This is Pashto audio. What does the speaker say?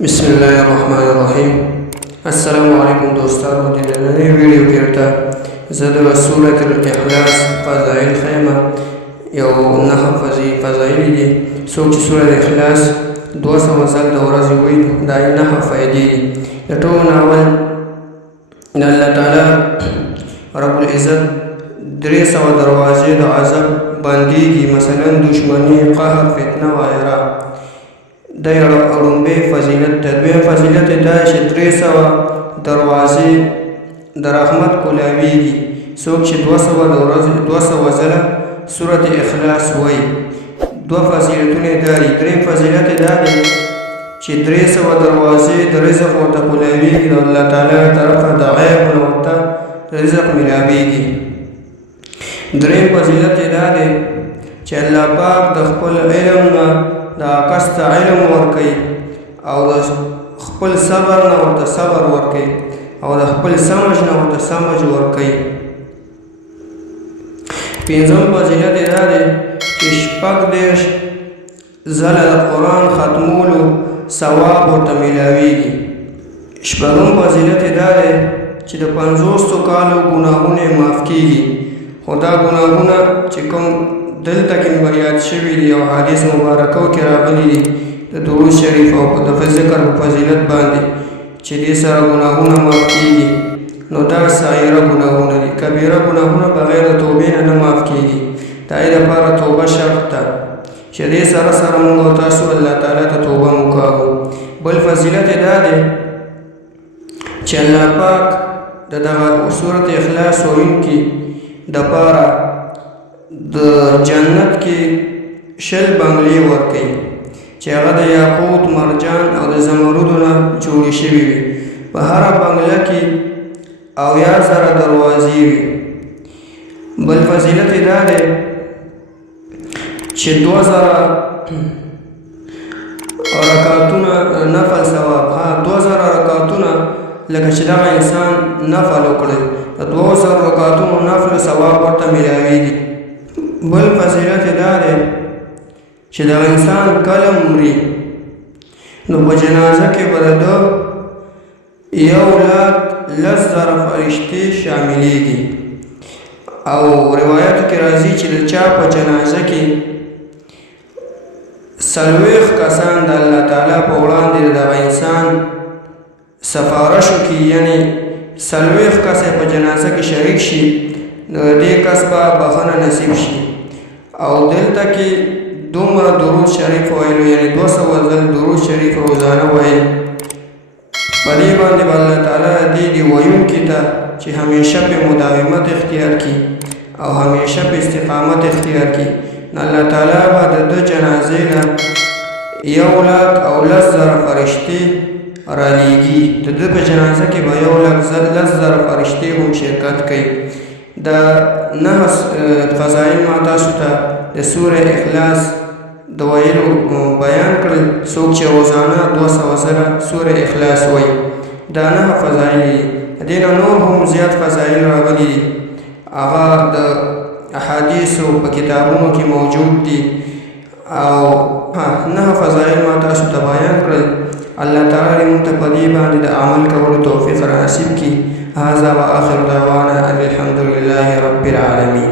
बिस्मिल्लाहिर्रहमानिर्रहीम। अस्सलामु अलैकुम दोस्तों, नई वीडियो केरता ज़द सूरतुल इखलास फ़ज़ाइल खैमा यो नह फ़ज़ाइल दी सोच सूरत इखलास 200 साल दौराज़ हुई दाई नह फ़ायदे लटो नावल अल्लाह ताला रब्बुल इज़्ज़त 300 दरवाजे द अज़ब बंदगी मसलन दुश्मनी कहर फितना वगैरह दयर अड़ुम्बे फजीलत तदबे फजीलत दाश 300 दरवाजे दर रहमत कुलावीगी सोच 200 वज़ला सूरत इखलास वई दो फजीलतुने दारी द्रीम फजीलत दारी 300 दरवाजे दर रिज़्क़ व कुलावीगी अल्लाह ताला तरफ दआब व रिज़्क़ मिलावीगी। द्रीम फजीलत दारी अल्लाह पाक द खपल इल्म दा कस्त इल्म वर्कई او د خپل صبر نه ورته صبر ورکي او د خپل سمج نه ورته سمج ورکي. پنځم فضیلت دا دی چې شپږ دېرش ځله د قرآن ختمولو ثواب ورته میلاویږي. شپږم فضیلت دا دی چې د 50 کالو ګناهونه معاف کیږي، خو دا ګناهونه چې کوم دلته کې یاد شوي دي او حدیث مبارکو کې راغلي دي د درود شریف او د ذکر په فضیلت باندې چې دې سره ګناهونه معاف کیږي، نو دا صغیره ګناهونه دي. کبیره ګناهونه بغیر توبې نه معاف کیږي. دا یې لپاره توبه شرط ده چې دې سره سره موږ او تاسو الله تعالی ته توبه وکړو. بل فضیلت دا دی چې الله پاک د دغه سورت اخلاص ویونکي دپاره د جنت کې شل بنگلې ورکوي چې هغه د یاقوت مرجان او د زمرودو نه جوړې شوي وي. په هره بنگله کې 10,000 دروازې وي. بل فضیلت دا دی چې 2000 رکعتونه نفل ثواب 2000 رکعتونه لکه چې دغه انسان نفل وکړي د 2000 رکعتونو نفل ثواب ورته میلاویږي. بل فضیلت دا دی چې دا انسان کله مري نو په جنازه کې به د 1,10,000 فرشتې شاملېږي. او روایت کې راځي چې د چا په جنازه کې 40 کسان د الله تعالی په وړاندې د دغه انسان سفارش وکړي، یعنی 40 کس په جنازه کې شریک شي، نو دې کس به بخښنه نصیب شي. او دلته کې دومره درود شریف ویلو، یعنی 200 ځل درود شریف روزانه ویل، په دې باندې الله تعالی دې ویونکي ته چې همیشه په مداومت اختیار کړي او همیشه په استقامت اختیار کړي، نو الله تعالی به د جنازې نه 1,10,000 فرشتې رالیږي. د ده په جنازه کې به 1,10,000 فرشتې هم شرکت کوي. دا 9 فضایل ما تاسو ته د سوره اخلاص د ویلو بیان کړل. څوک چې روزانه 200 ځله سوره اخلاص وایي دا 9 فضایل دي. دې نه نور هم زیات فضایل راغلي دي، هغه د احادیثو په کتابونو کې موجود دي. او 9 فضایل ما تاسو ته بیان کړل. الله تعالی موږ ته په دې باندې د عمل کولو توفیق را نصیب کړي. هذا واخر دعوانا ان الحمد لله رب العالمين.